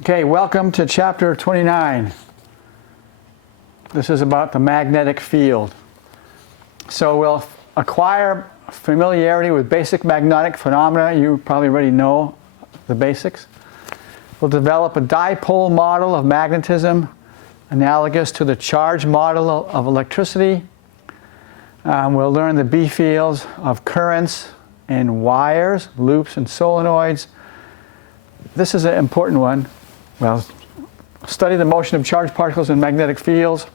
Okay, welcome to chapter 29. This is about the magnetic field. So we'll acquire familiarity with basic magnetic phenomena. You probably already know the basics. We'll develop a dipole model of magnetism analogous to the charge model of electricity. We'll learn the B fields of currents in wires, loops, and solenoids. This is an important one. Well, study the motion of charged particles in magnetic fields.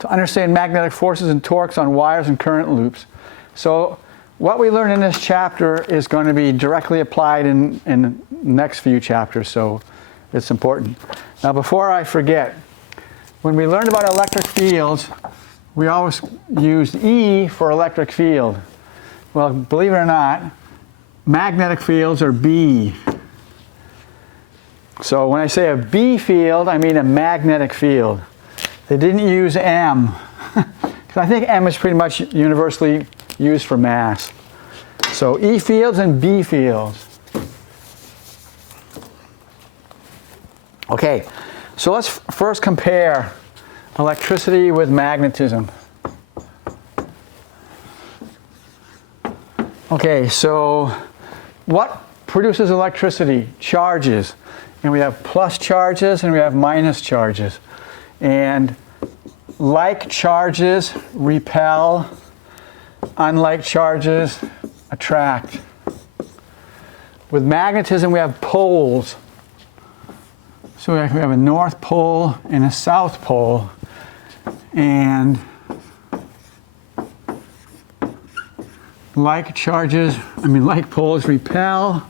To understand magnetic forces and torques on wires and current loops. So what we learn in this chapter is going to be directly applied in the next few chapters, so it's important. Now before I forget, when we learned about electric fields, we always used E for electric field. Well, believe it or not, magnetic fields are B. So when I say a B field, I mean a magnetic field. They didn't use M, because I think M is pretty much universally used for mass. So E fields and B fields. Okay, so let's first compare electricity with magnetism. Okay, so what produces electricity? Charges. And we have plus charges and we have minus charges. And like charges repel, unlike charges attract. With magnetism we have poles. So we have a north pole and a south pole. And like poles repel,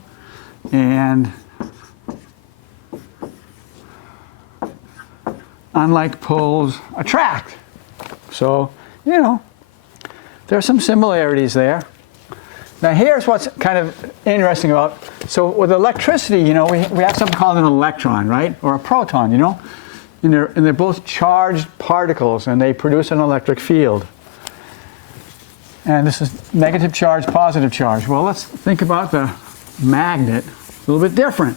and unlike poles attract. So, you know, there's some similarities there. Now here's what's kind of interesting about, so with electricity, you know, we have something called an electron, right? Or a proton, you know? And they're both charged particles and they produce an electric field. And this is negative charge, positive charge. Well, let's think about the magnet a little bit different.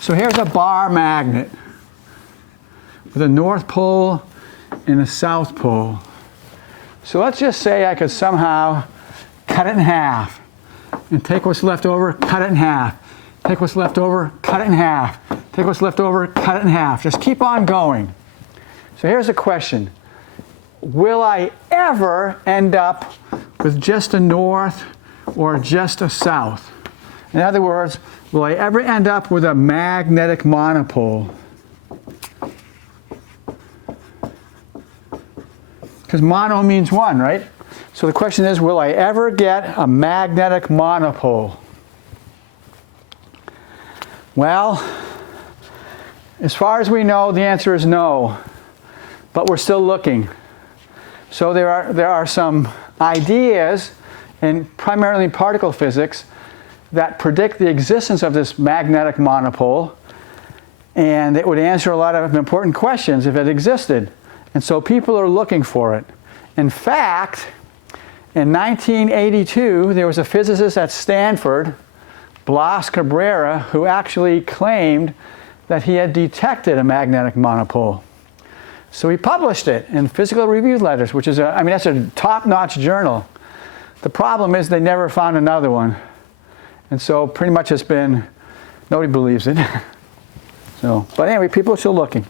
So here's a bar magnet with a north pole and a south pole. So let's just say I could somehow cut it in half and take what's left over, cut it in half. Take what's left over, cut it in half. Take what's left over, cut it in half. Just keep on going. So here's a question. Will I ever end up with just a north or just a south? In other words, will I ever end up with a magnetic monopole? Because mono means one, right? So the question is, will I ever get a magnetic monopole? Well, as far as we know, the answer is no, but we're still looking. So there are some ideas, primarily in particle physics, that predict the existence of this magnetic monopole, and it would answer a lot of important questions if it existed. And so people are looking for it. In fact, in 1982, there was a physicist at Stanford, Blas Cabrera, who actually claimed that he had detected a magnetic monopole. So he published it in Physical Review Letters, which is that's a top-notch journal. The problem is they never found another one. And so pretty much it's been, nobody believes it. So, but anyway, people are still looking.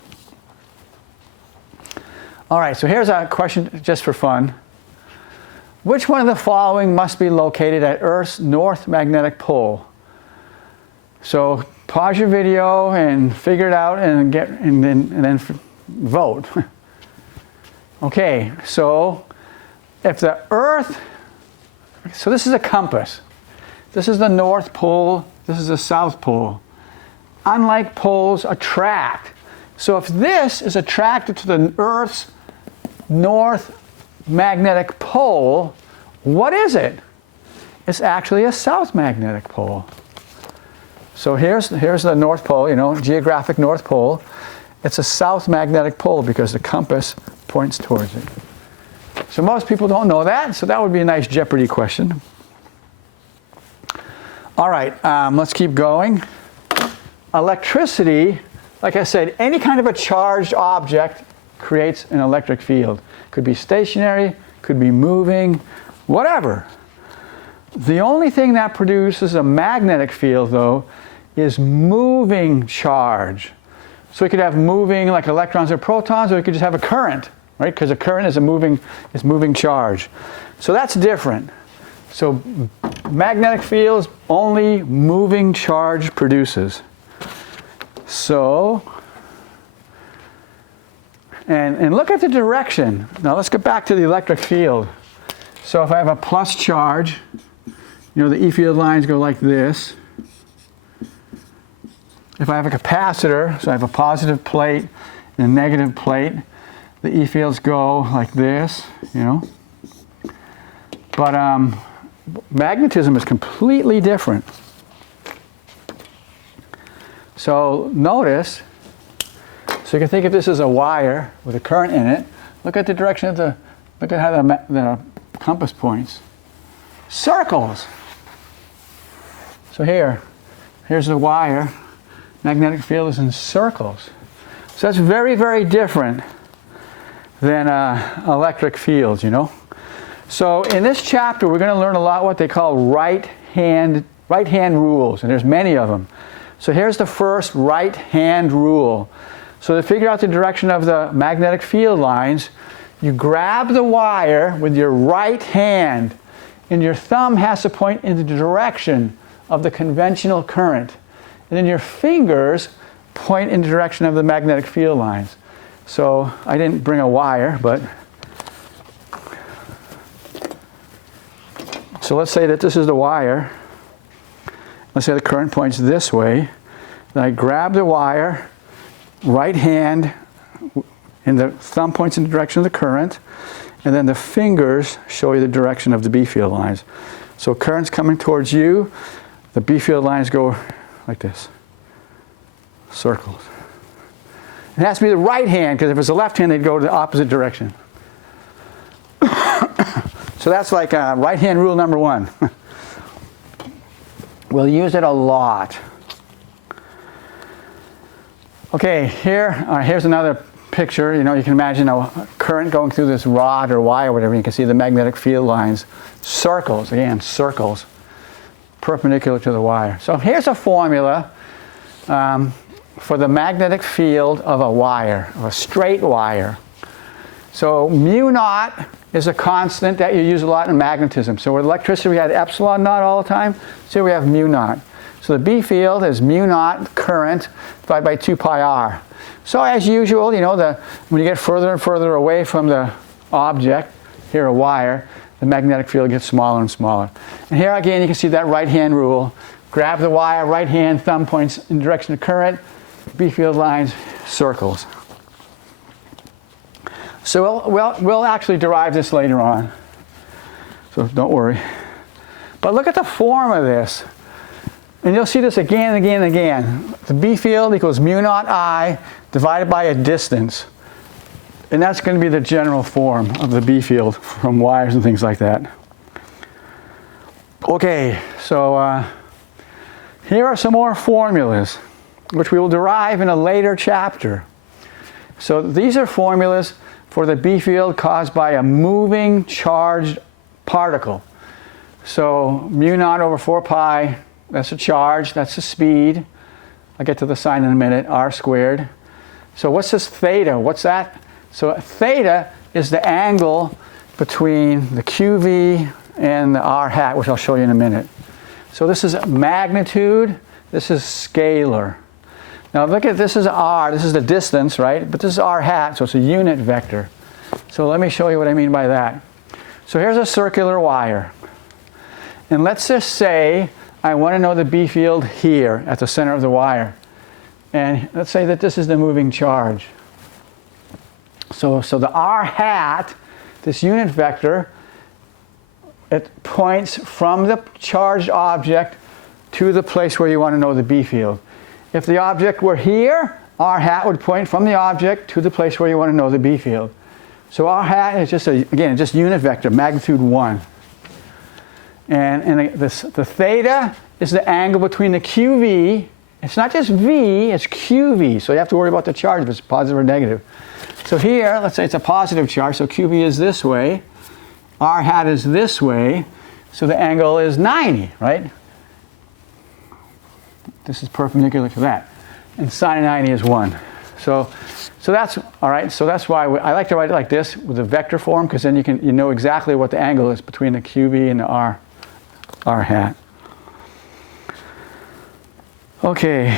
All right, so here's a question just for fun. Which one of the following must be located at Earth's north magnetic pole? So pause your video and figure it out and then vote. Okay, so if the Earth, so this is a compass. This is the North Pole, this is the South Pole. Unlike poles attract. So if this is attracted to the Earth's north magnetic pole, what is it? It's actually a south magnetic pole. So here's the North Pole, you know, geographic North Pole. It's a south magnetic pole because the compass points towards it. So most people don't know that, so that would be a nice Jeopardy question. All right, let's keep going. electricity, like I said, any kind of a charged object creates an electric field. Could be stationary, could be moving, whatever. The only thing that produces a magnetic field, though, is moving charge. So we could have moving like electrons or protons, or we could just have a current, right? Because a current is moving charge. So that's different. So magnetic fields only moving charge produces. So, and look at the direction. Now let's get back to the electric field. So if I have a plus charge, you know, the E field lines go like this. If I have a capacitor, so I have a positive plate and a negative plate, the E fields go like this, you know. But magnetism is completely different. So notice, so you can think of this as a wire with a current in it. Look at the direction of look at how the compass points. Circles. So here's the wire. Magnetic field is in circles. So that's very, very different than electric fields, you know. So in this chapter, we're going to learn a lot what they call right hand rules, and there's many of them. So here's the first right hand rule. So to figure out the direction of the magnetic field lines, you grab the wire with your right hand, and your thumb has to point in the direction of the conventional current. And then your fingers point in the direction of the magnetic field lines. So I didn't bring a wire, but so let's say that this is the wire. Let's say the current points this way. Then I grab the wire, right hand, and the thumb points in the direction of the current, and then the fingers show you the direction of the B field lines. So current's coming towards you, the B field lines go like this, circles. It has to be the right hand, because if it's the left hand, they'd go the opposite direction. So that's like right hand rule number one. We'll use it a lot. Okay, here's another picture. You know, you can imagine a current going through this rod or wire or whatever. You can see the magnetic field lines. Circles, again, circles, perpendicular to the wire. So here's a formula for the magnetic field of a wire, of a straight wire. So mu naught is a constant that you use a lot in magnetism. So with electricity we had epsilon naught all the time. So we have mu naught. So the B field is mu naught current divided by 2 pi r. So as usual, you know, when you get further and further away from the object, here a wire, the magnetic field gets smaller and smaller. And here again you can see that right hand rule. Grab the wire, right hand, thumb points in the direction of current, B field lines, circles. So we'll actually derive this later on. So don't worry. But look at the form of this. And you'll see this again and again and again. The B field equals mu naught I divided by a distance. And that's going to be the general form of the B field from wires and things like that. Okay, so here are some more formulas, which we will derive in a later chapter. So these are formulas for the B field caused by a moving charged particle. So mu naught over 4 pi, that's a charge, that's the speed. I'll get to the sign in a minute, r squared. So what's this theta? What's that? So theta is the angle between the QV and the r hat, which I'll show you in a minute. So this is magnitude, this is scalar. Now look at, this is r, this is the distance, right? But this is r hat, so it's a unit vector. So let me show you what I mean by that. So here's a circular wire. And let's just say I want to know the B field here at the center of the wire. And let's say that this is the moving charge. So the r hat, this unit vector, it points from the charged object to the place where you want to know the B field. If the object were here, r hat would point from the object to the place where you want to know the B field. So r hat is just, again, just unit vector, magnitude 1. And the theta is the angle between the QV It's not just V, it's QV. So you have to worry about the charge if it's positive or negative. So here, let's say it's a positive charge, so QV is this way. R hat is this way. So the angle is 90, right? This is perpendicular to that. And sine of 90 is 1. So that's, all right, so that's why I like to write it like this with the vector form, because then you know exactly what the angle is between the QV and the R hat. Okay,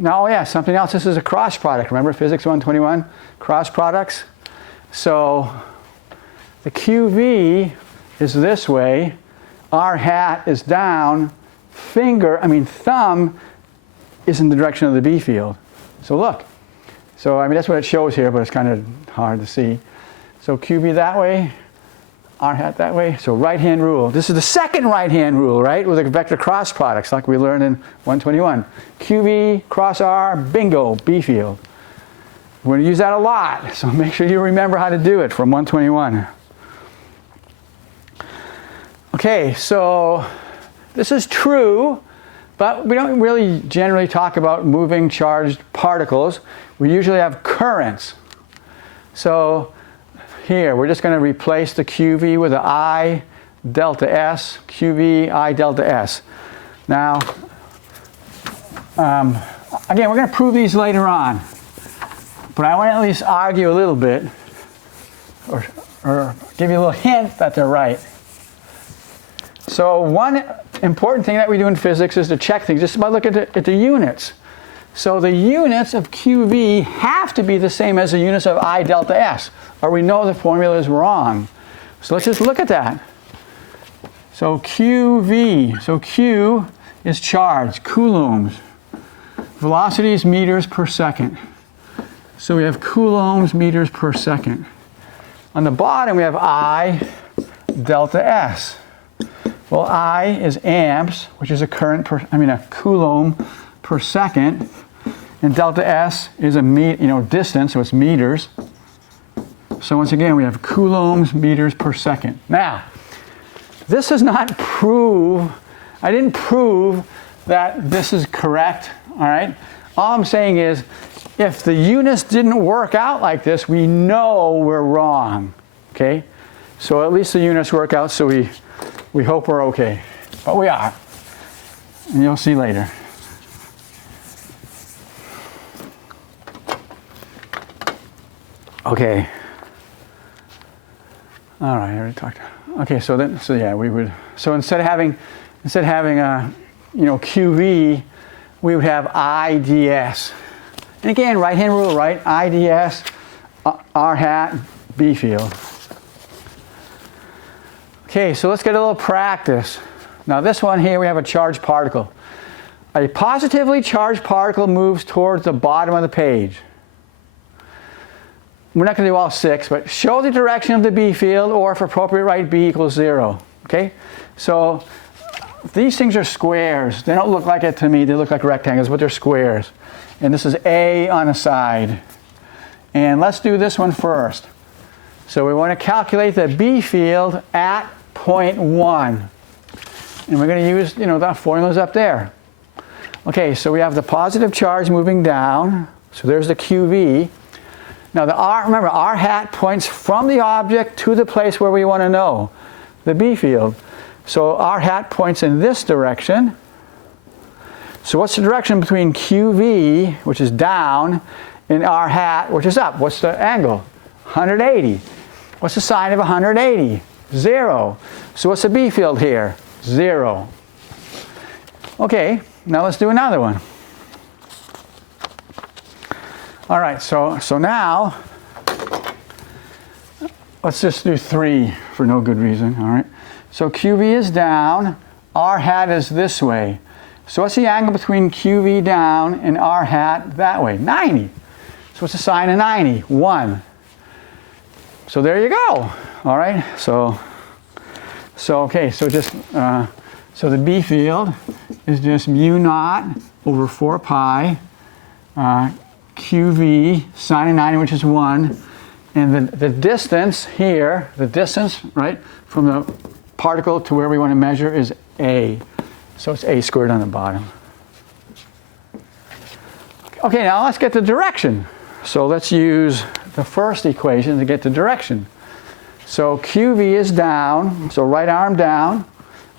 now, yeah, something else. This is a cross product. Remember Physics 121, cross products? So the QV is this way, R hat is down, thumb is in the direction of the B field. So look. So, I mean, that's what it shows here, but it's kind of hard to see. So QV that way, R hat that way. So right-hand rule. This is the second right-hand rule, right? With the vector cross products, like we learned in 121. QV cross R, bingo, B field. We're going to use that a lot, so make sure you remember how to do it from 121. Okay, so this is true, but we don't really generally talk about moving charged particles. We usually have currents. So here, we're just going to replace the QV with the I delta S, QV, I delta S. Now, again, we're going to prove these later on, but I want to at least argue a little bit, or give you a little hint that they're right. So one important thing that we do in physics is to check things just by looking at the units. So the units of QV have to be the same as the units of I delta S, or we know the formula is wrong. So let's just look at that. So QV, so Q is charge, coulombs. Velocity is meters per second. So we have coulombs meters per second. On the bottom we have I delta S. Well, I is amps, which is a coulomb per second, and delta S is a distance, so it's meters. So once again, we have coulombs meters per second. Now, this does not prove, I didn't prove that this is correct, all right? All I'm saying is, if the units didn't work out like this, we know we're wrong, okay? So at least the units work out, so we hope we're okay, but we are, and you'll see later. Okay. All right, I already talked. Okay, so yeah, we would. So instead of having QV, we would have IDS. And again, right-hand rule, right? IDS, R hat, B field. Okay, so let's get a little practice. Now this one here, we have a charged particle. A positively charged particle moves towards the bottom of the page. We're not going to do all 6, but show the direction of the B field, or if appropriate, write B equals 0. Okay? So these things are squares. They don't look like it to me. They look like rectangles, but they're squares. And this is A on a side. And let's do this one first. So we want to calculate the B field at point 1. And we're going to use, that formula's up there. Okay, so we have the positive charge moving down. So there's the QV. Now the R, remember, R hat points from the object to the place where we want to know, the B field. So R hat points in this direction. So what's the direction between QV, which is down, and R hat, which is up? What's the angle? 180. What's the sine of 180? 0. So what's the B field here? 0. Okay, now let's do another one. All right, so now, let's just do 3 for no good reason, all right? So QV is down, R hat is this way. So what's the angle between QV down and R hat that way? 90. So what's the sine of 90? 1. So there you go, all right? So okay, so just, so the B field is just mu naught over 4 pi, QV, sine of 90, which is 1, and the distance here, right, from the particle to where we want to measure is A. So it's A squared on the bottom. Okay, now let's get the direction. So let's use the first equation to get the direction. So QV is down, so right arm down.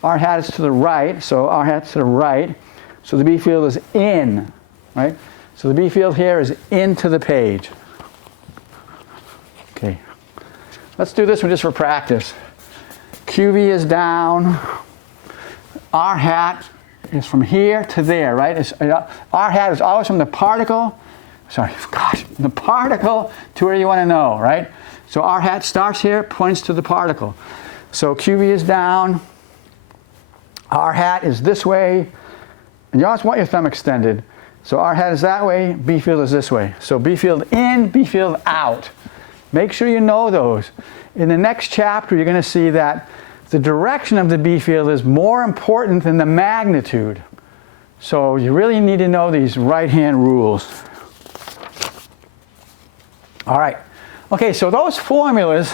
R hat is to the right, so R hat's to the right. So the B field is in, right? So the B field here is into the page. Okay. Let's do this one just for practice. QV is down. R hat is from here to there, right? R hat is always from the particle, the particle to where you want to know, right? So R hat starts here, points to the particle. So QV is down. R hat is this way. And you always want your thumb extended. So R hat is that way, B field is this way. So B field in, B field out. Make sure you know those. In the next chapter, you're going to see that the direction of the B field is more important than the magnitude. So you really need to know these right-hand rules. All right. Okay, so those formulas,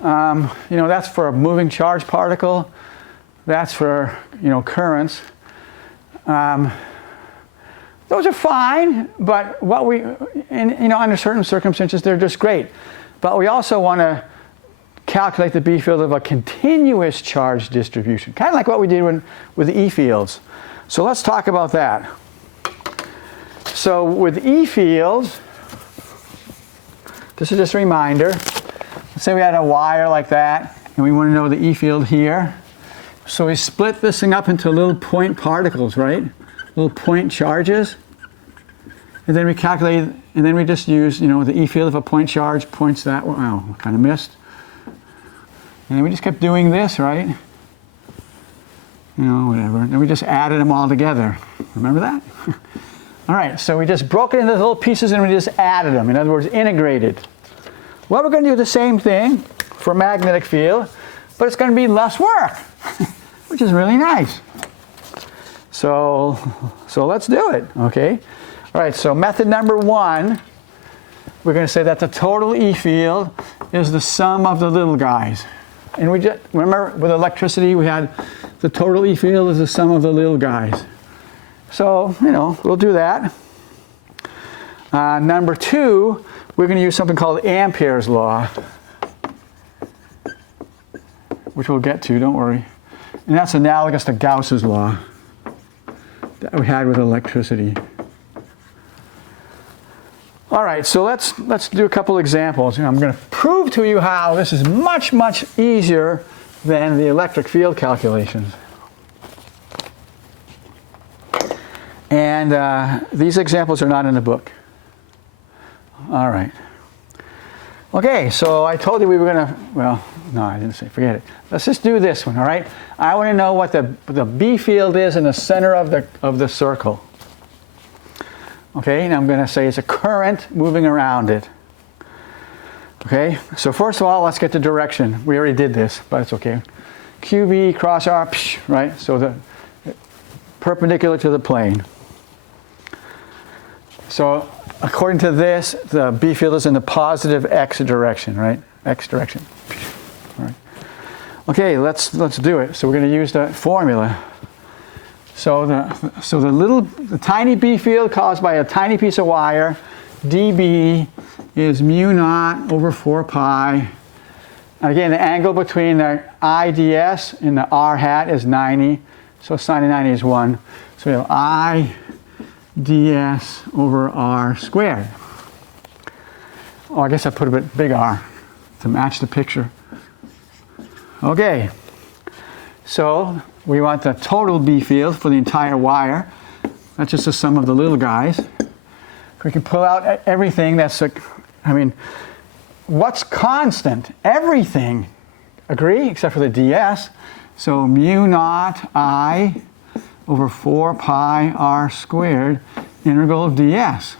that's for a moving charge particle. That's for, currents. Those are fine, but under certain circumstances, they're just great. But we also want to calculate the B field of a continuous charge distribution, kind of like what we did with the E fields. So let's talk about that. So with E fields, this is just a reminder. Let's say we had a wire like that, and we want to know the E field here. So we split this thing up into little point particles, right? Little point charges. And then we calculate, and then we just use, the E field of a point charge points that way. Oh, kind of missed. And then we just kept doing this, right? Whatever. And we just added them all together. Remember that? All right, so we just broke it into little pieces and we just added them. In other words, integrated. Well, we're going to do the same thing for magnetic field, but it's going to be less work, which is really nice. So let's do it, okay? All right, so method number one, we're going to say that the total E field is the sum of the little guys. And we just, remember with electricity, we had the total E field is the sum of the little guys. So, we'll do that. Number two, we're going to use something called Ampere's law, which we'll get to, don't worry. And that's analogous to Gauss's law that we had with electricity. All right, so let's do a couple examples. I'm going to prove to you how this is much, much easier than the electric field calculations. And these examples are not in the book. All right. Okay, so I told you we were going to, well, no, I didn't say, forget it. Let's just do this one, all right? I want to know what the B field is in the center of the circle. Okay, and I'm going to say it's a current moving around it. Okay, so first of all, let's get the direction. We already did this, but it's okay. QV cross R, right? So the perpendicular to the plane. So according to this, the B field is in the positive X direction, right? X direction. All right. Okay, let's do it. So we're going to use the formula. So the tiny B field caused by a tiny piece of wire, dB, is mu naught over 4 pi. And again, the angle between the IDS and the R hat is 90. So sine of 90 is 1. So we have I ds over r squared. Oh, I guess I put a bit big R to match the picture. Okay, so we want the total B field for the entire wire. That's just the sum of the little guys. We can pull out everything that's, what's constant? Everything. Agree? Except for the ds. So mu naught I over 4 pi r squared integral of ds.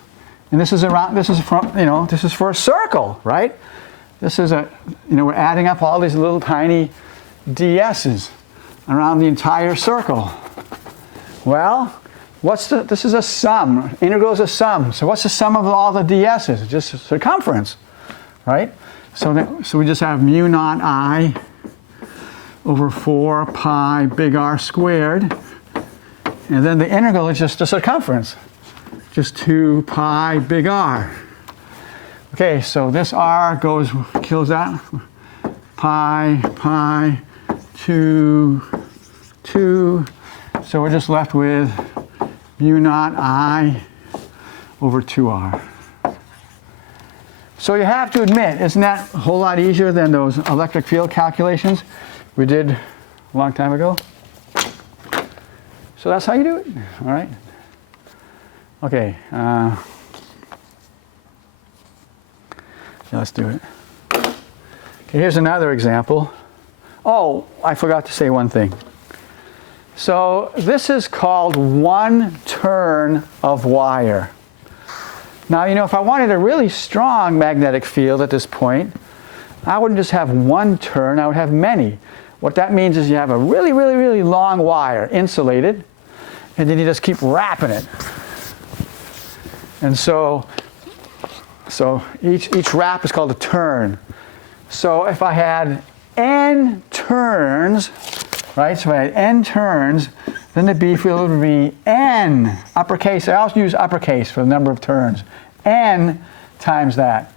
And this is for a circle, right? This is we're adding up all these little tiny ds's around the entire circle. Well, this is a sum. Integral is a sum. So what's the sum of all the ds's? It's just circumference, right? So we just have mu naught I over 4 pi big R squared. And then the integral is just the circumference. just 2 pi big R. Okay, so this R kills that. Pi, 2. So we're just left with mu naught I over 2R. So you have to admit, isn't that a whole lot easier than those electric field calculations we did a long time ago? So that's how you do it, all right? Okay, yeah, let's do it. Okay, here's another example. Oh, I forgot to say one thing. So this is called 1 turn of wire. Now, you know, if I wanted a really strong magnetic field at this point, I wouldn't just have 1 turn, I would have many. What that means is you have a really, really, really long wire, insulated, and then you just keep wrapping it. And so each wrap is called a turn. So if I had n turns, right, so if I had n turns, then the B field would be n, uppercase. I also use uppercase for the number of turns. N times that,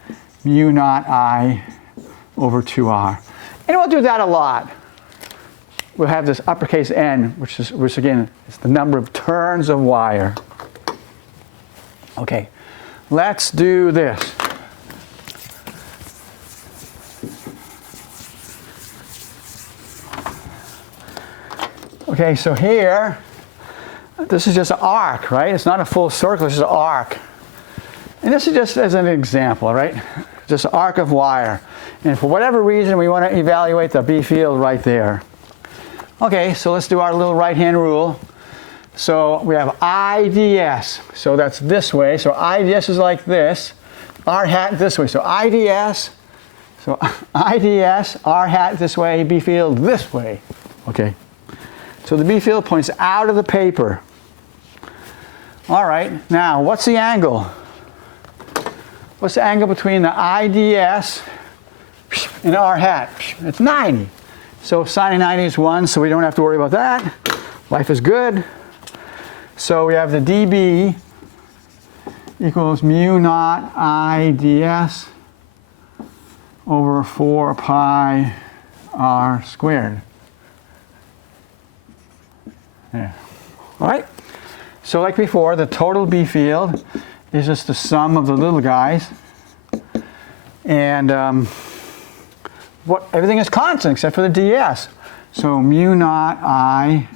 mu naught I over 2R. And we'll do that a lot. We'll have this uppercase N, which again is the number of turns of wire. Okay, let's do this. Okay, so here, this is just an arc, right? It's not a full circle, it's just an arc. And this is just as an example, right? Just an arc of wire. And for whatever reason, we want to evaluate the B field right there. Okay, so let's do our little right-hand rule. So we have IDS. So that's this way. So IDS is like this. R hat this way. So IDS, R hat this way, B field this way. Okay. So the B field points out of the paper. All right, now what's the angle? What's the angle between the IDS and R hat? It's 90. So sine of 90 is 1, so we don't have to worry about that. Life is good. So we have the dB equals mu naught IDS over 4 pi R squared. Yeah. All right. So like before, the total B field is just the sum of the little guys. And everything is constant except for the ds. So mu naught I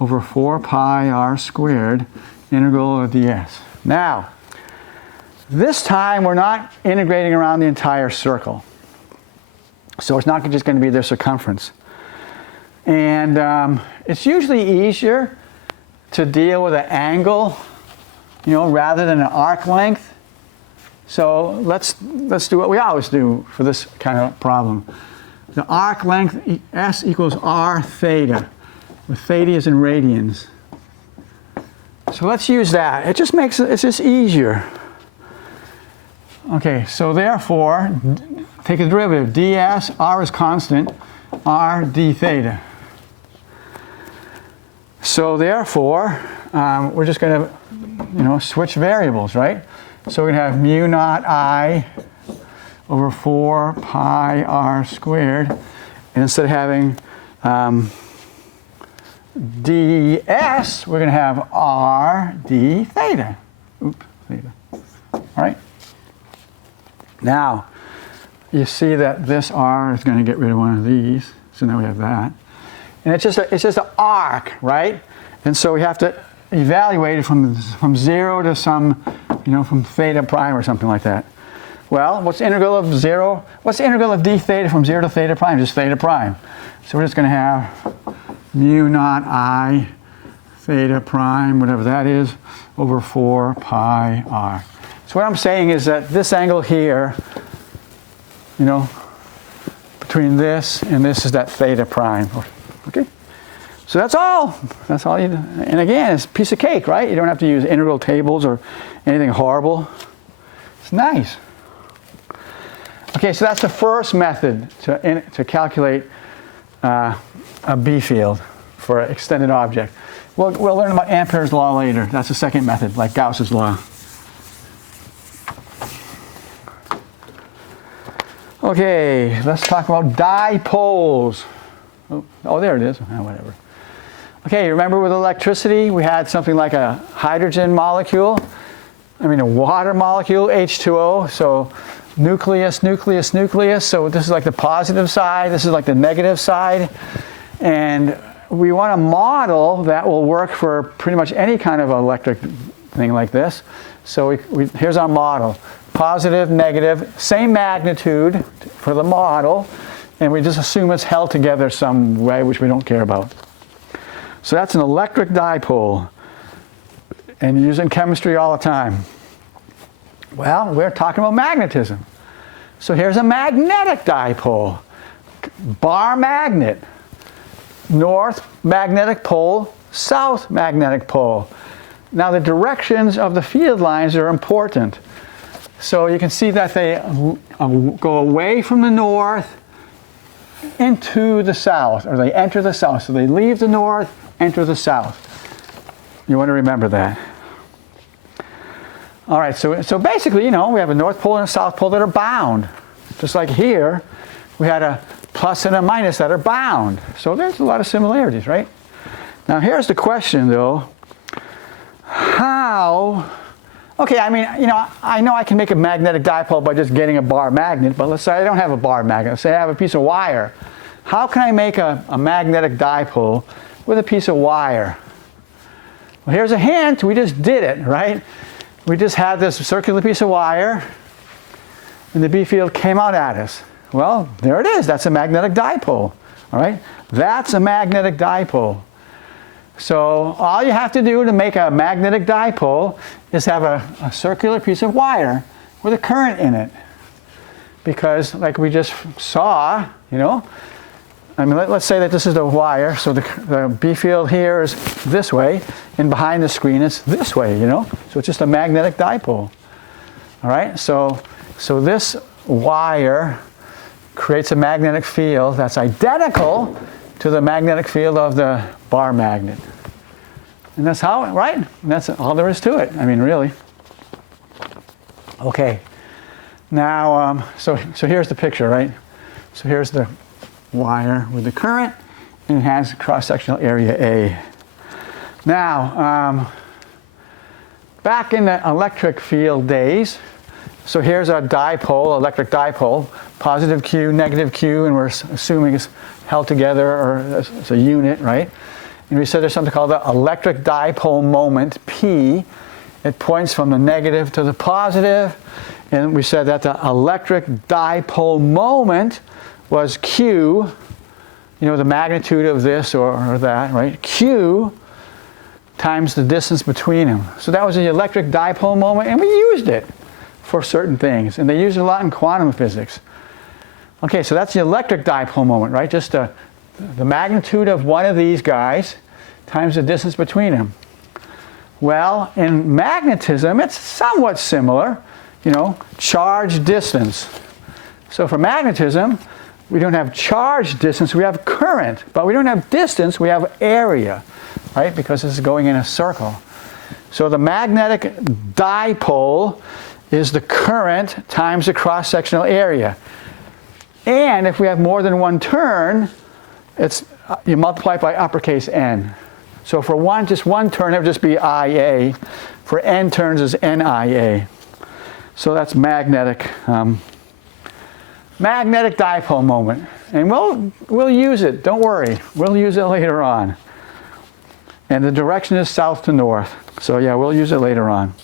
over 4 pi R squared integral of ds. Now, this time we're not integrating around the entire circle. So it's not just going to be their circumference. And it's usually easier to deal with an angle, you know, rather than an arc length. So let's do what we always do for this kind of problem. The arc length S equals R theta, with theta is in radians. So let's use that. It just makes it's just easier. Okay, so therefore, take a derivative. ds, R is constant, R d theta. So therefore, we're just going to, you know, switch variables, right? So we're going to have mu naught I over 4 pi R squared. And instead of having ds, we're going to have R d theta. Oops, theta. All right. Now, you see that this R is going to get rid of one of these. So now we have that. And it's just an arc, right? And so we have to evaluate it from 0 to some, you know, from theta prime or something like that. Well, what's the integral of 0? What's the integral of d theta from 0 to theta prime? Just theta prime. So we're just going to have mu naught I theta prime, whatever that is, over 4 pi R. So what I'm saying is that this angle here, you know, between this and this is that theta prime. Okay? So that's all. That's all you do. And again, it's a piece of cake, right? You don't have to use integral tables or anything horrible. It's nice. Okay, so that's the first method to calculate a B field for an extended object. We'll learn about Ampere's law later. That's the second method, like Gauss's law. Okay, let's talk about dipoles. Oh, there it is. Oh, whatever. Okay, remember with electricity, we had something like a hydrogen molecule. A water molecule, H2O. So nucleus, nucleus, nucleus. So this is like the positive side. This is like the negative side. And we want a model that will work for pretty much any kind of electric thing like this. So here's our model. Positive, negative, same magnitude for the model. And we just assume it's held together some way, which we don't care about. So that's an electric dipole. And you use it in chemistry all the time. Well, we're talking about magnetism. So here's a magnetic dipole. Bar magnet. North magnetic pole, south magnetic pole. Now the directions of the field lines are important. So you can see that they go away from the north into the south, or they enter the south. So they leave the north, enter the south. You want to remember that. All right, so basically, we have a north pole and a south pole that are bound. Just like here, we had a plus and a minus that are bound. So there's a lot of similarities, right? Now here's the question though. How, okay, I know I can make a magnetic dipole by just getting a bar magnet, but let's say I don't have a bar magnet. Let's say I have a piece of wire. How can I make a magnetic dipole with a piece of wire? Well, here's a hint. We just did it, right? We just had this circular piece of wire, and the B field came out at us. Well, there it is. That's a magnetic dipole. All right? That's a magnetic dipole. So all you have to do to make a magnetic dipole is have a circular piece of wire with a current in it. Because like we just saw, let's say that this is the wire. So the B field here is this way, and behind the screen it's this way, So it's just a magnetic dipole. All right? So this wire creates a magnetic field that's identical to the magnetic field of the bar magnet. And that's how, right? And that's all there is to it. Really. Okay. Now, so here's the picture, right? So here's the wire with the current, and it has cross-sectional area A. Now, back in the electric field days, so here's a dipole, electric dipole, positive Q, negative Q, and we're assuming it's held together, or it's a unit, right? And we said there's something called the electric dipole moment, P. It points from the negative to the positive. And we said that the electric dipole moment was Q, the magnitude of this or that, right? Q times the distance between them. So that was the electric dipole moment, and we used it for certain things. And they use it a lot in quantum physics. Okay, so that's the electric dipole moment, right? Just the magnitude of one of these guys times the distance between them. Well, in magnetism, it's somewhat similar, charge distance. So for magnetism, we don't have charge distance, we have current. But we don't have distance, we have area, right? Because this is going in a circle. So the magnetic dipole is the current times the cross-sectional area. And if we have more than one turn, you multiply it by uppercase N. So for just one turn, it would just be IA. For N turns, is NIA. So that's magnetic dipole moment. And we'll use it, don't worry. We'll use it later on. And the direction is south to north. So yeah, we'll use it later on.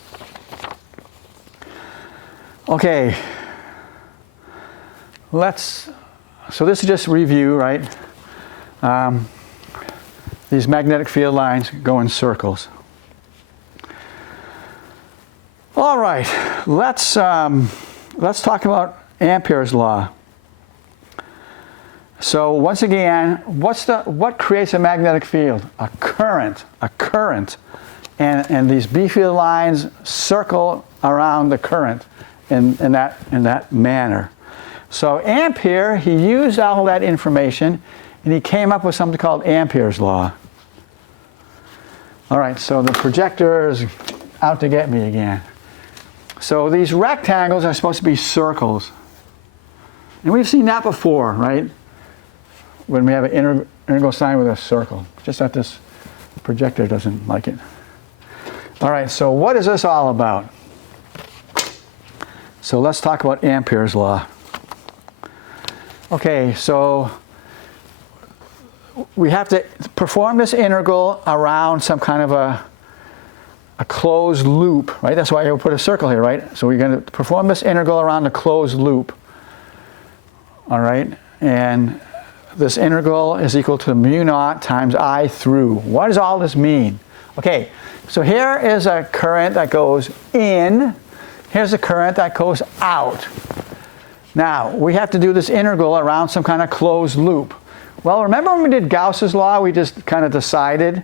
Okay. So this is just review, right? These magnetic field lines go in circles. All right, let's talk about Ampere's law. So once again, what creates a magnetic field? A current. And these B field lines circle around the current in that manner. So Ampere, he used all that information, and he came up with something called Ampere's law. All right, so the projector is out to get me again. So these rectangles are supposed to be circles. And we've seen that before, right? When we have an integral sign with a circle. Just that this projector doesn't like it. All right, so what is this all about? So let's talk about Ampere's law. Okay, so we have to perform this integral around some kind of a closed loop, right? That's why I put a circle here, right? So we're going to perform this integral around a closed loop. All right, and this integral is equal to mu naught times I through. What does all this mean? Okay, so here is a current that goes in. Here's a current that goes out. Now, we have to do this integral around some kind of closed loop. Well, remember when we did Gauss's law, we just kind of decided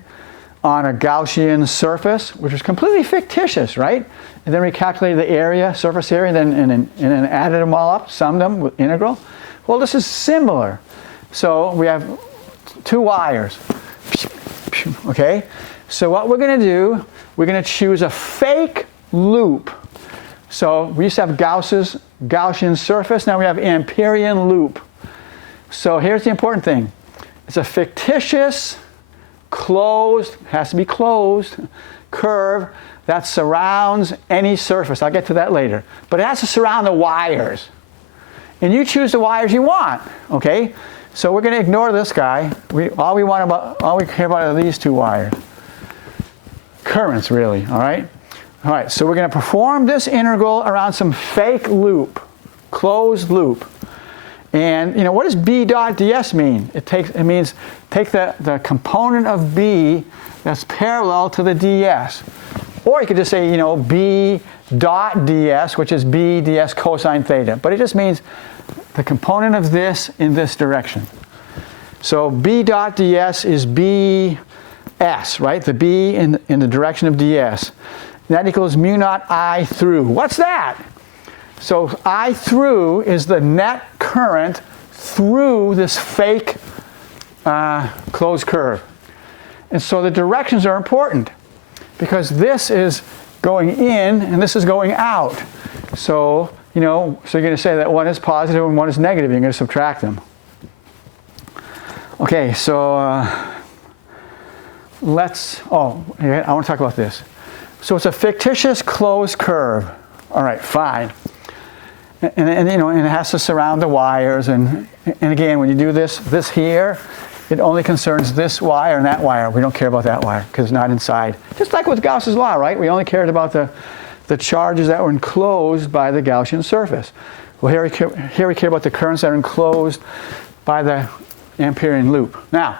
on a Gaussian surface, which was completely fictitious, right? And then we calculated the area, surface area, and then added them all up, summed them with integral. Well, this is similar. So we have two wires. Okay? So what we're going to do, we're going to choose a fake loop. So we used to have Gaussian surface, now we have Amperian loop. So here's the important thing. It's a fictitious, closed, has to be closed, curve that surrounds any surface. I'll get to that later. But it has to surround the wires. And you choose the wires you want, okay? So we're going to ignore this guy. All we care about are these two wires. Currents, really, all right? All right, so we're going to perform this integral around some fake loop, closed loop. And you know, what does B dot ds mean? It means take the component of B that's parallel to the ds. Or you could just say, you know, B dot ds, which is B ds cosine theta. But it just means the component of this in this direction. So B dot ds is BS, right? The B in the direction of ds. That equals mu naught I through. What's that? So I through is the net current through this fake closed curve. And so the directions are important because this is going in and this is going out. So, you know, so you're going to say that one is positive and one is negative. You're going to subtract them. Okay, so I want to talk about this. So it's a fictitious closed curve. All right, fine. And you know, and it has to surround the wires. And again, when you do this here, it only concerns this wire and that wire. We don't care about that wire because it's not inside. Just like with Gauss's law, right? We only cared about the charges that were enclosed by the Gaussian surface. Well, here we care about the currents that are enclosed by the Amperian loop. Now,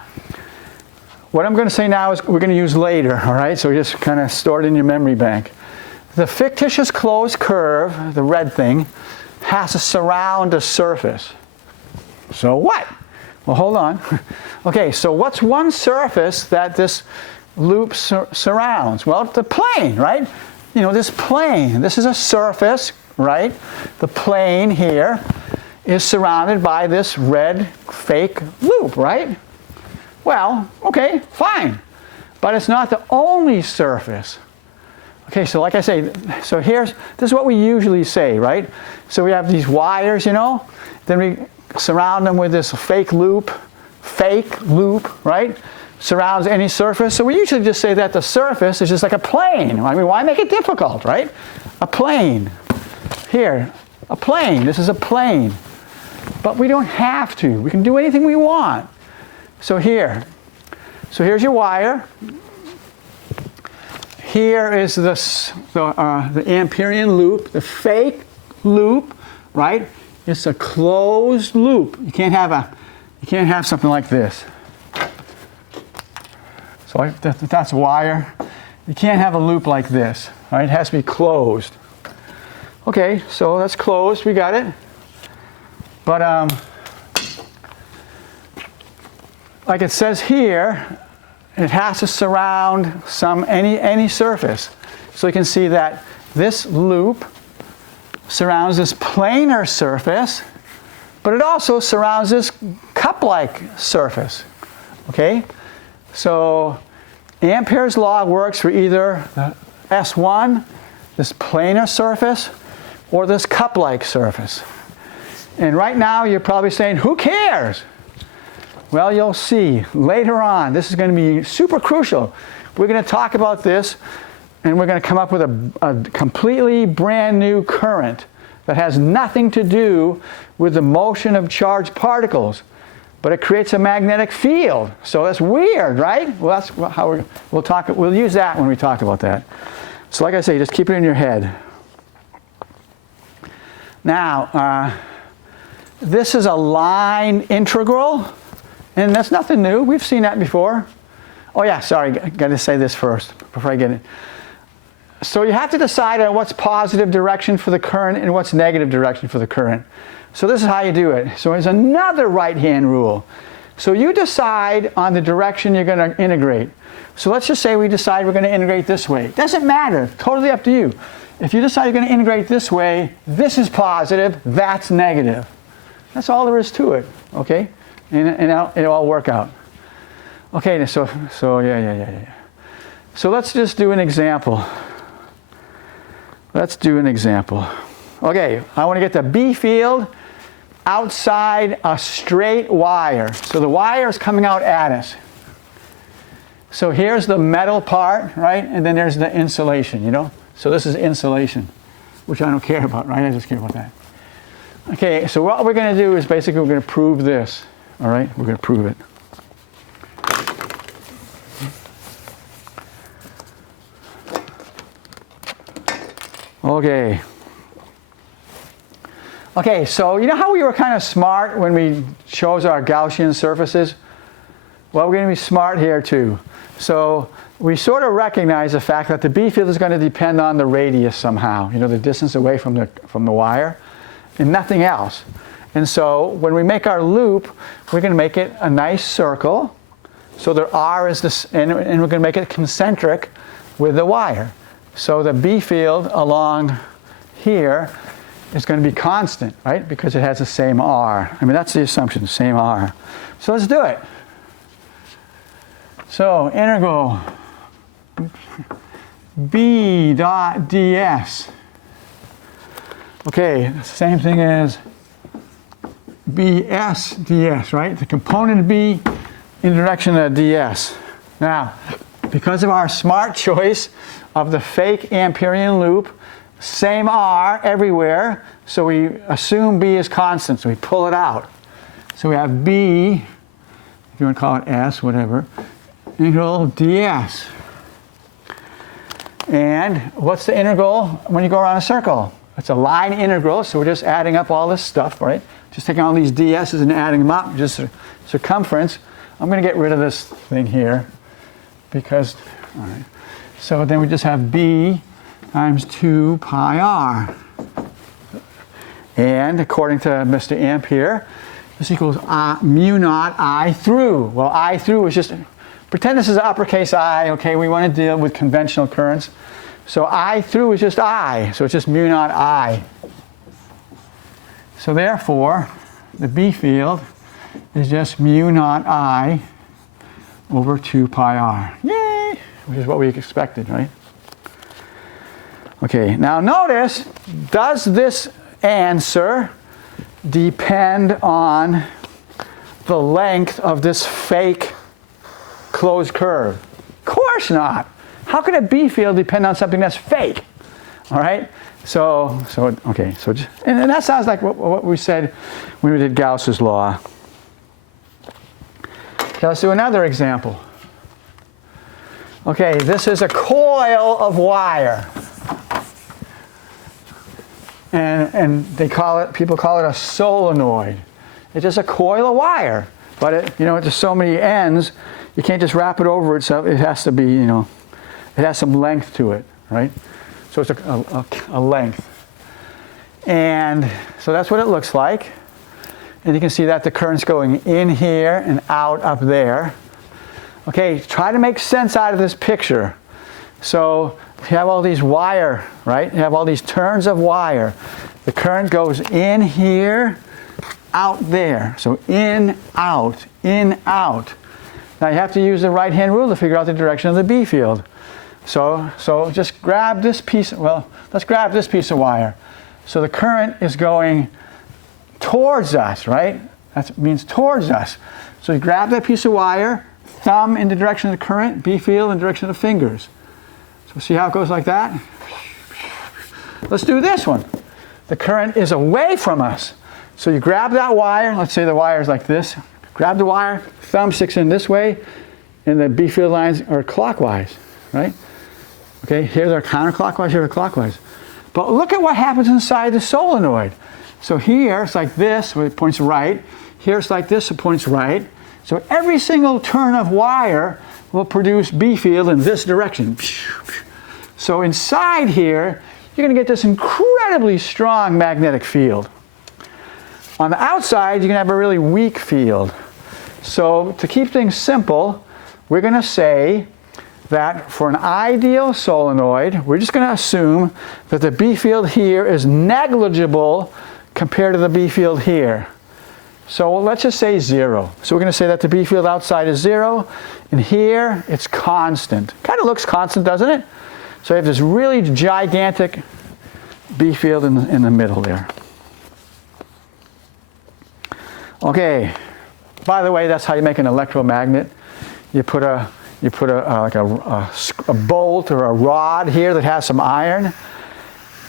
what I'm going to say now is we're going to use later, all right? So we just kind of store it in your memory bank. The fictitious closed curve, the red thing, has to surround a surface. So what? Well, hold on. Okay, so what's one surface that this loop surrounds? Well, the plane, right? You know, this plane. This is a surface, right? The plane here is surrounded by this red fake loop, right? Well, okay, fine. But it's not the only surface. Okay, so like I say, so this is what we usually say, right? So we have these wires, you know, then we surround them with this fake loop, right? Surrounds any surface. So we usually just say that the surface is just like a plane. I mean, why make it difficult, right? A plane. Here, a plane. This is a plane. But we don't have to. We can do anything we want. So here's your wire. Here is the Amperian loop, the fake loop, right? It's a closed loop. You can't have something like this. So that's a wire. You can't have a loop like this, right? It has to be closed. Okay, so that's closed. We got it. But like it says here, it has to surround any surface. So you can see that this loop surrounds this planar surface, but it also surrounds this cup-like surface. Okay? So Ampere's law works for either S1, this planar surface, or this cup-like surface. And right now you're probably saying, who cares? Well, you'll see later on. This is going to be super crucial. We're going to talk about this, and we're going to come up with a completely brand new current that has nothing to do with the motion of charged particles, but it creates a magnetic field. So that's weird, right? Well, that's how we'll use that when we talk about that. So like I say, just keep it in your head. Now, this is a line integral, and that's nothing new. We've seen that before. Oh yeah, sorry, got to say this first before I get it. So you have to decide on what's positive direction for the current and what's negative direction for the current. So this is how you do it. So there's another right-hand rule. So you decide on the direction you're going to integrate. So let's just say we decide we're going to integrate this way. It doesn't matter, totally up to you. If you decide you're going to integrate this way, this is positive, that's negative. That's all there is to it, okay? And it'll all work out. Okay, so yeah. So let's just do an example. Let's do an example. Okay, I want to get the B field outside a straight wire. So the wire is coming out at us. So here's the metal part, right? And then there's the insulation, you know? So this is insulation, which I don't care about, right? I just care about that. Okay, so what we're going to do is basically we're going to prove this, all right? We're going to prove it. Okay, so you know how we were kind of smart when we chose our Gaussian surfaces? Well, we're going to be smart here too. So we sort of recognize the fact that the B field is going to depend on the radius somehow, you know, the distance away from the wire, and nothing else. And so when we make our loop, we're going to make it a nice circle. So the R is this, and we're going to make it concentric with the wire. So the B field along here is going to be constant, right? Because it has the same R. I mean, that's the assumption, same R. So let's do it. So integral B dot ds. Okay, same thing as bs ds, right? The component B in the direction of ds. Now, because of our smart choice of the fake Amperian loop, same R everywhere, so we assume B is constant, so we pull it out. So we have B, if you want to call it S, whatever, integral ds. And what's the integral when you go around a circle? It's a line integral, so we're just adding up all this stuff, right? Just taking all these ds's and adding them up, just circumference. I'm going to get rid of this thing here because, all right. So then we just have B times 2 pi r. And according to Mr. Ampere, this equals mu naught I through. Well, I through is just, pretend this is uppercase I, okay? We want to deal with conventional currents. So I through is just I, so it's just mu naught I. So therefore, the B field is just mu naught I over 2 pi r. Yay! Which is what we expected, right? Okay, now notice, does this answer depend on the length of this fake closed curve? Of course not. How can a B field depend on something that's fake? All right? Okay, and that sounds like what we said when we did Gauss's law. Okay, let's do another example. Okay, this is a coil of wire. And people call it a solenoid. It's just a coil of wire. But it's just so many ends, you can't just wrap it over it, so it has to be, it has some length to it, right? So it's a length. And so that's what it looks like. And you can see that the current's going in here and out up there. Okay, try to make sense out of this picture. So you have all these wire, right? You have all these turns of wire. The current goes in here, out there. So in, out, in, out. Now you have to use the right-hand rule to figure out the direction of the B field. So just grab this piece, well, let's grab this piece of wire. So the current is going towards us, right? That means towards us. So you grab that piece of wire, thumb in the direction of the current, B field in the direction of the fingers. So see how it goes like that? Let's do this one. The current is away from us. So you grab that wire, let's say the wire is like this. Grab the wire, thumb sticks in this way, and the B field lines are clockwise, right? Okay, here they're counterclockwise, here they're clockwise. But look at what happens inside the solenoid. So here it's like this, where it points right. Here it's like this, it points right. So every single turn of wire will produce B field in this direction. So inside here, you're going to get this incredibly strong magnetic field. On the outside, you're going to have a really weak field. So to keep things simple, we're going to say that for an ideal solenoid, we're just going to assume that the B field here is negligible compared to the B field here. So let's just say 0. So we're going to say that the B field outside is 0, and here it's constant. Kind of looks constant, doesn't it? So you have this really gigantic B field in the middle there. Okay. By the way, that's how you make an electromagnet. You put a bolt or a rod here that has some iron,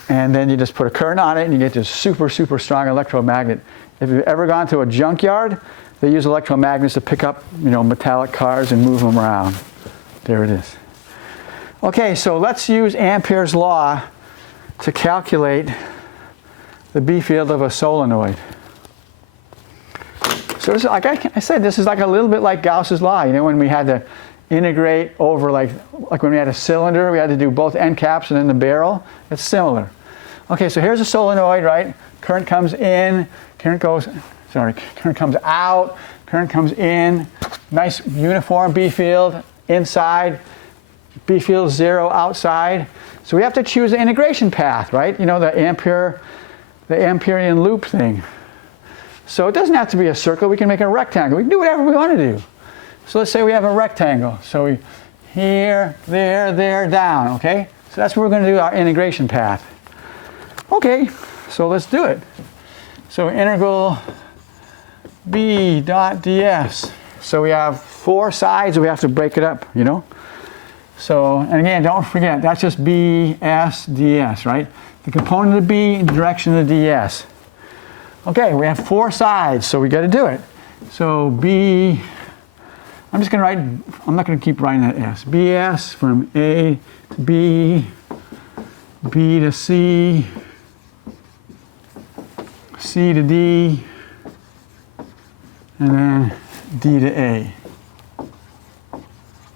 and then you just put a current on it, and you get this super, super strong electromagnet. If you've ever gone to a junkyard, they use electromagnets to pick up, metallic cars and move them around. There it is. Okay, so let's use Ampere's law to calculate the B field of a solenoid. So this, like I said, this is like a little bit like Gauss's law. When we had to integrate over, like when we had a cylinder, we had to do both end caps and then the barrel. It's similar. Okay, so here's a solenoid, right? Current comes in, current comes out, current comes in. Nice uniform B field inside, B field 0 outside. So we have to choose the integration path, right? The Amperian loop thing. So it doesn't have to be a circle. We can make a rectangle. We can do whatever we want to do. So let's say we have a rectangle. So we here, there, down, okay? So that's where we're going to do our integration path. Okay, so let's do it. So integral B dot ds. So we have 4 sides, we have to break it up, So, and again, don't forget, that's just B, S, ds, right? The component of B in the direction of the ds. Okay, we have 4 sides, so we got to do it. So B, I'm just going to write, I'm not going to keep writing that S. BS from A to B, B to C, C to D, and then D to A.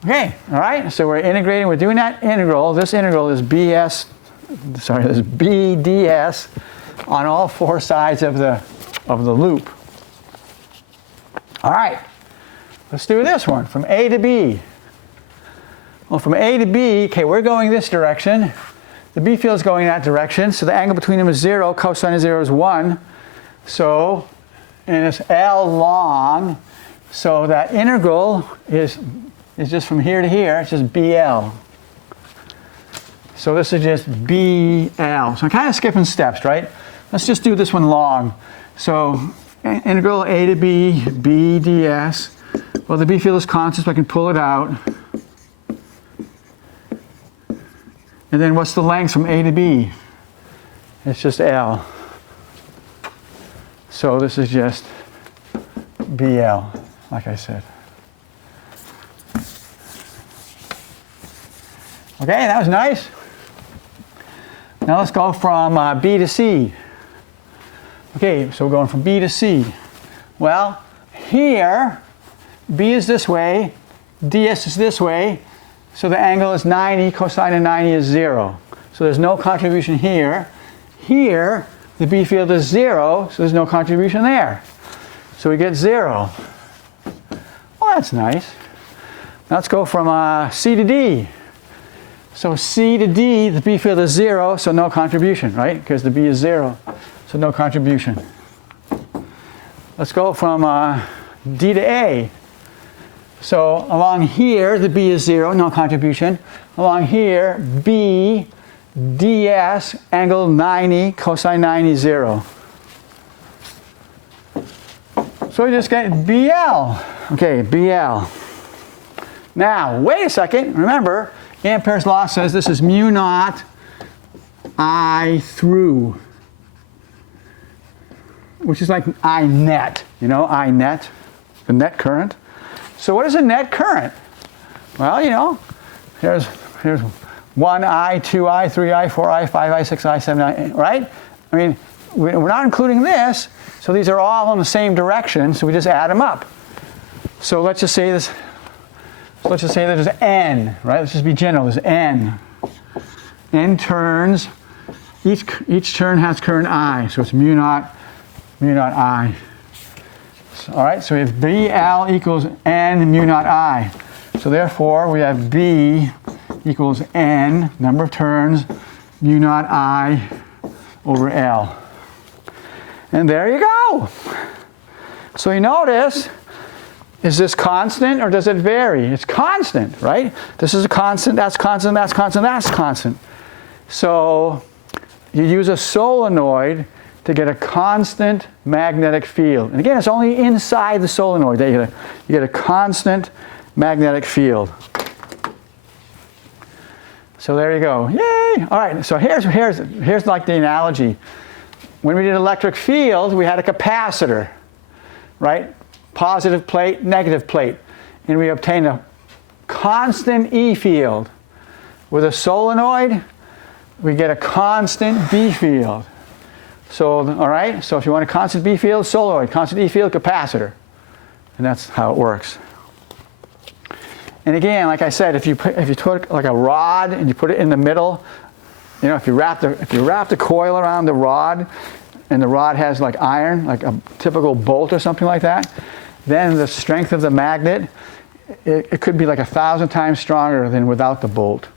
Okay, all right, so we're integrating, we're doing that integral. This integral is this BDS on all 4 sides of the loop. All right, let's do this one, from A to B. Well, from A to B, okay, we're going this direction. The B field is going that direction, so the angle between them is 0, cosine of 0 is 1. So, and it's L long, so that integral is just from here to here, it's just BL. So this is just BL. So I'm kind of skipping steps, right? Let's just do this one long. So integral A to B, B ds. Well, the B field is constant, so I can pull it out. And then what's the length from A to B? It's just L. So this is just BL, like I said. Okay, that was nice. Now let's go from B to C. Okay, so we're going from B to C. Well, here, B is this way, ds is this way, so the angle is 90, cosine of 90 is 0. So there's no contribution here. Here, the B field is 0, so there's no contribution there. So we get 0. Well, that's nice. Now let's go from C to D. So C to D, the B field is 0, so no contribution, right? Because the B is 0, so no contribution. Let's go from D to A. So along here, the B is 0, no contribution. Along here, B ds angle 90, cosine 90, 0. So we just get BL. Okay, BL. Now, wait a second. Remember, Ampere's law says this is mu naught I through, which is like I net. You know, I net, the net current. So what is a net current? Well, you know, here's 1I, 2I, 3I, 4I, 5I, 6I, 7I, right? I mean, we're not including this, so these are all in the same direction, so we just add them up. So let's just say this, let's just say there's N, right? Let's just be general, there's N. N turns, each turn has current I, so it's mu naught I. So, all right, so we have BL equals N mu naught I. So therefore, we have B equals N, number of turns, mu naught I over L. And there you go. So you notice, is this constant or does it vary? It's constant, right? This is a constant, that's constant, that's constant, that's constant. So you use a solenoid to get a constant magnetic field. And again, it's only inside the solenoid that you get a constant magnetic field. So there you go. Yay! All right, so here's like the analogy. When we did electric field, we had a capacitor, right? Positive plate, negative plate. And we obtained a constant E field. With a solenoid, we get a constant B field. So, all right, so if you want a constant B field, solenoid, constant E field, capacitor. And that's how it works. And again, like I said, if you took like a rod and you put it in the middle, you know, if you wrap the coil around the rod, and the rod has like iron, like a typical bolt or something like that, then the strength of the magnet, it could be like 1,000 times stronger than without the bolt.